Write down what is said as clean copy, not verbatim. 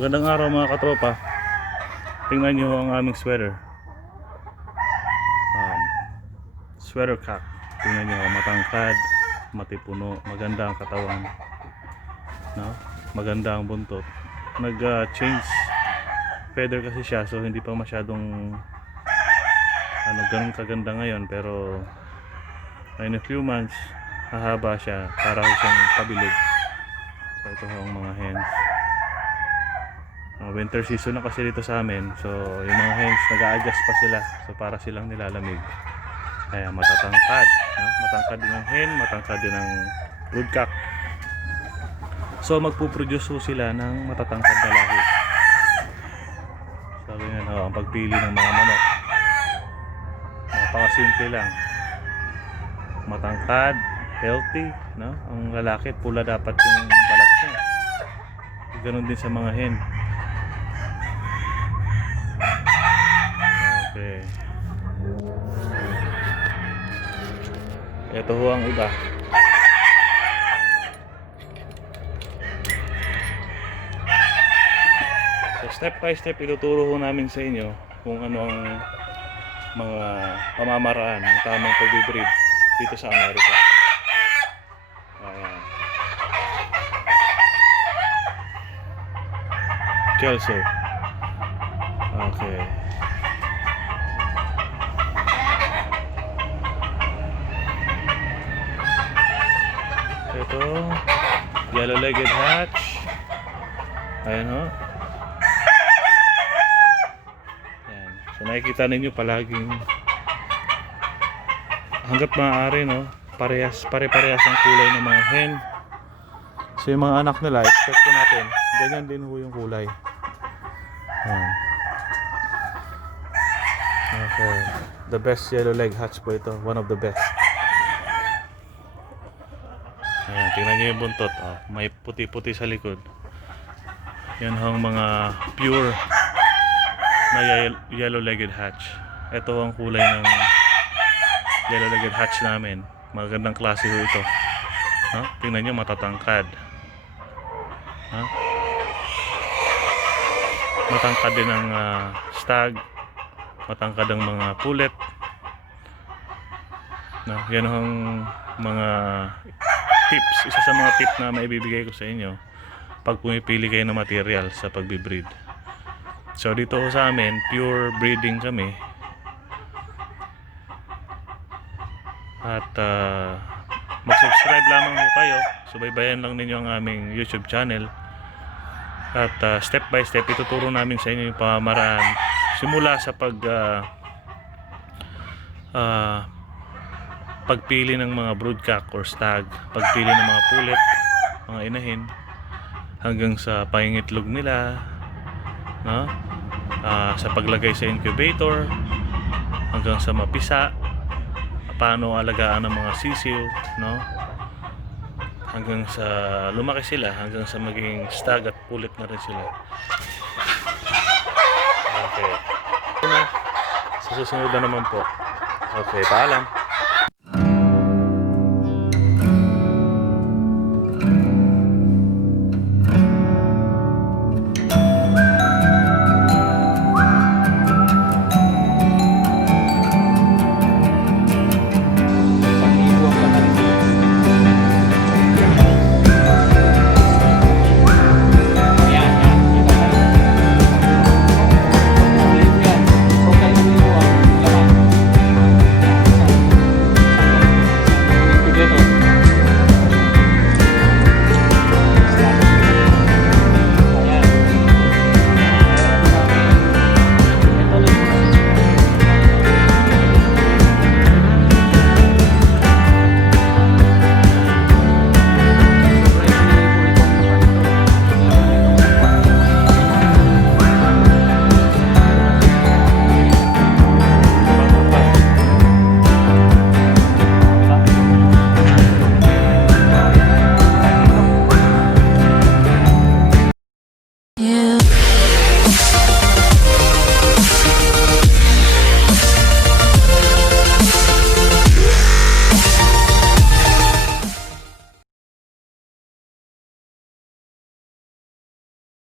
Magandang araw mga katropa. Tingnan nyo ang aming sweater. Sweater cock. Tingnan nyo, matangkad, matipuno, maganda ang katawan, no? Maganda ang buntot. Nag-change feather kasi siya, so hindi pa masyadong ganun kaganda ngayon, pero in a few months hahaba siya para siyang pabilog. So ito ang mga hens. Winter season na kasi dito sa amin, so yung mga hens nag-a-adjust pa sila, so para silang nilalamig. Kaya matatangkad, no? Matangkad din ng hen, matangkad din ng broodcock. So magpuproduce sila ng matatangkad na lahi. Sabi nga, ang pagpili ng mga manok, napakasimple lang. Matangkad, healthy, no? Ang lalaki pula dapat yung balat niya. Ganon din sa mga hen. Okay. Ito ho ang iba. So step by step ituturo ho namin sa inyo kung ano ang mga pamamaraan ng tamang pag-breed dito sa Amerika. Ayan. Kelso. Okay. Ito, yellow-legged hatch. Ayan ho. Ayan. So nakikita ninyo palaging hanggat maaari, no, pare-parehas ang kulay ng mga hen. So yung mga anak nila, expect ko natin ganyan din ho yung kulay. Ayan. Okay. The best yellow-legged hatch po ito, one of the best. Ayan, tingnan nyo yung buntot. May puti-puti sa likod. Yan ang mga pure na yellow-legged hatch. Ito ang kulay ng yellow-legged hatch namin. Magandang klase ho ito. Tingnan nyo, matatangkad. Matangkad din ang stag. Matangkad ang mga pulet. Yan ang mga tips, isa sa mga tip na maibibigay ko sa inyo pag pumipili kayo ng material sa pagbibreed. So dito sa amin, pure breeding kami. At mag-subscribe lamang ho kayo. Subaybayan lang ninyo ang aming YouTube channel. At step by step ituturo namin sa inyo yung pamamaraan simula sa pagpili ng mga broodcock or stag, pagpili ng mga pulet, mga inahin, hanggang sa pangingitlog nila, no? Sa paglagay sa incubator, hanggang sa mapisa, paano alagaan ng mga sisiw, no? Hanggang sa lumaki sila, hanggang sa maging stag at pulet na rin sila. Okay. Sa susunod na naman po. Okay, paalam.